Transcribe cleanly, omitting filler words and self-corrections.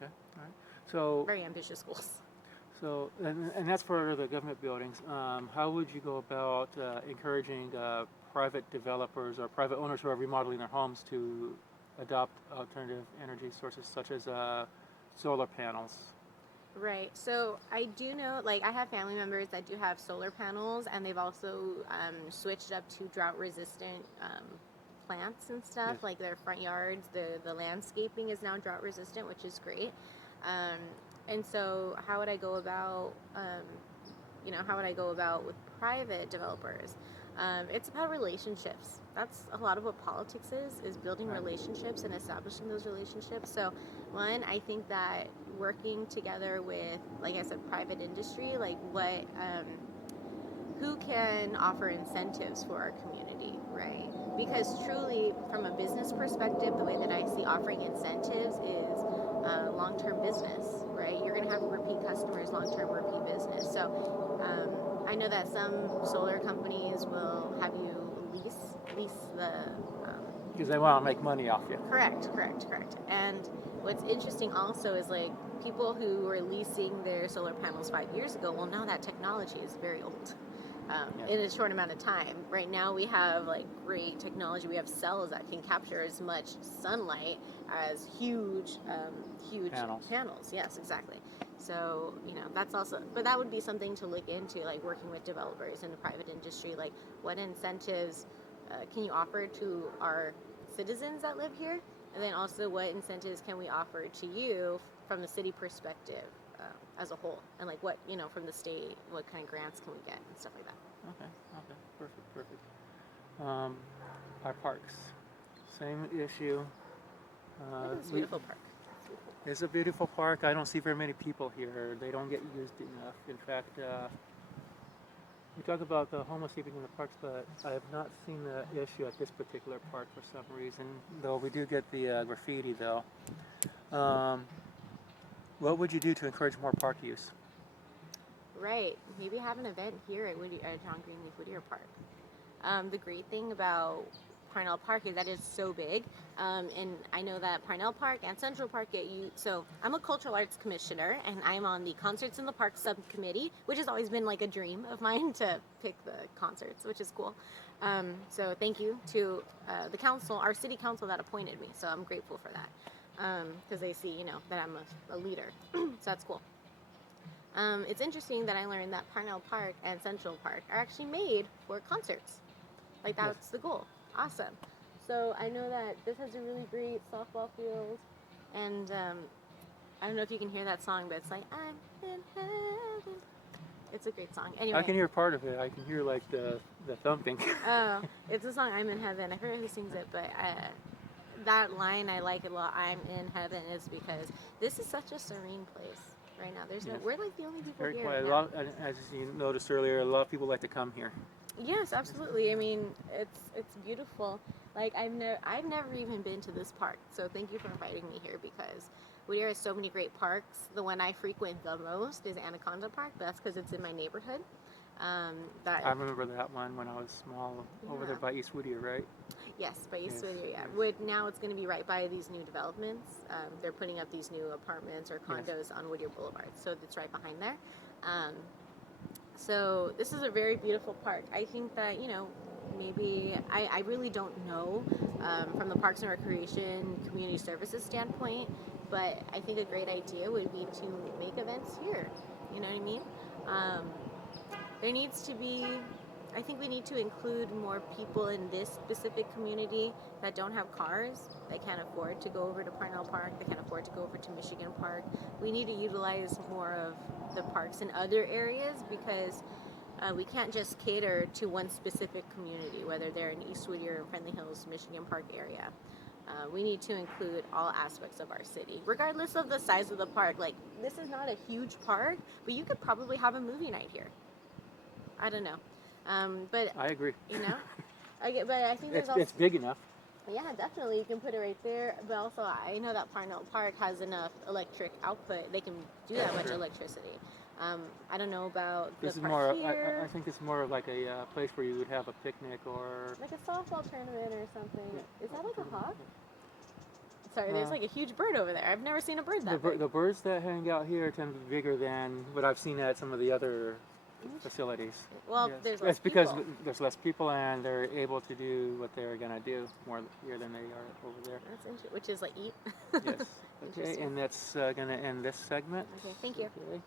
Okay. All right. So, Very ambitious goals. and that's for the government buildings. How would you go about encouraging private developers or private owners who are remodeling their homes to adopt alternative energy sources such as solar panels? Right. So I do know, like, I have family members that do have solar panels, and they've also switched up to drought-resistant plants and stuff. Yes. Like their front yards, the landscaping is now drought-resistant, which is great. Um, and so, how would I go about, how would I go about with private developers? It's about relationships. That's a lot of what politics is building Right. relationships and establishing those relationships. So, one, I think that working together with, like I said, private industry, like who can offer incentives for our community, right? Because truly, from a business perspective, the way that I see offering incentives is long-term business, right? You're going to have repeat customers, long-term repeat business. So I know that some solar companies will have you lease the Because they want to make money off you. correct. And what's interesting also is like people who were leasing their solar panels 5 years ago, well, now that technology is very old. Yes. In a short amount of time. Right now, we have like great technology. We have cells that can capture as much sunlight as huge panels. Yes, exactly. So that's also, but that would be something to look into, like working with developers in the private industry. Like, what incentives can you offer to our citizens that live here, and then also what incentives can we offer to you from the city perspective as a whole, and like what from the state, what kind of grants can we get and stuff like that. Okay. Okay. Perfect. Um, our parks, same issue. It's a beautiful park. It's a beautiful park. I don't see very many people here. They don't get used enough. In fact, we talk about the homeless sleeping in the parks, but I have not seen the issue at this particular park for some reason. Though we do get the graffiti, though. Um, what would you do to encourage more park use? Right. Maybe have an event here at John Greenleaf Whittier Park. The great thing about Parnell Park is that it's so big, and I know that Parnell Park and Central Park get you. So I'm a cultural arts commissioner, and I'm on the Concerts in the Park subcommittee, which has always been like a dream of mine to pick the concerts, which is cool. So thank you to the council, our city council that appointed me. So I'm grateful for that because they see, that I'm a leader. So that's cool. It's interesting that I learned that Parnell Park and Central Park are actually made for concerts. Like, Yes. that's the goal. Awesome. So I know that this has a really great softball field, and I don't know if you can hear that song, but it's like I'm in heaven. It's a great song. Anyway, I can hear part of it. I can hear like the thumping. oh, it's a song "I'm in Heaven." I forget who sings it, but that line I like a lot. "I'm in heaven" is because this is such a serene place right now. There's Yes. no, we're like the only people Very here quiet. right A now. lot, as you noticed earlier, a lot of people like to come here. Yes, absolutely. I mean, it's beautiful. Like I've never even been to this park, so thank you for inviting me here because Whittier has so many great parks. The one I frequent the most is Anaconda Park, but that's because it's in my neighborhood. That I remember that one when I was small, over there Yeah. by East Whittier, right? Yes, by East Yes, Whittier. Yeah. yes. Now it's going to be right by these new developments. They're putting up these new apartments or Yes. condos on Whittier Boulevard, so it's right behind there. Um, So this is a very beautiful park. I think that maybe I really don't know from the Parks and Recreation Community Services standpoint, but I think a great idea would be to make events here. You know what I mean? Um, there needs to be. I think we need to include more people in this specific community that don't have cars, that can't afford to go over to Parnell Park, that can't afford to go over to Michigan Park. We need to utilize more of the parks in other areas because we can't just cater to one specific community, whether they're in East Whittier, Friendly Hills, Michigan Park area. We need to include all aspects of our city, regardless of the size of the park. Like, this is not a huge park, but you could probably have a movie night here. I don't know. But, I agree. but I think there's It's big enough. yeah, definitely. You can put it right there. But also, I know that Parnell Park has enough electric output. They can do that much electricity. I don't know about the This is park more. here. I think it's more of like a place where you would have a picnic or. Like a softball tournament or something. Yeah. Is that like a hawk? Sorry, there's like a huge bird over there. I've never seen a bird that big. The birds that hang out here tend to be bigger than what I've seen at some of the other facilities. Well, Yes. there's less It's because people. there's less people and they're able to do what they're gonna do more here than they are over there. That's interesting. Which is like eat. Yes. Okay, Interesting. and that's gonna end this segment. Okay, thank you. Okay.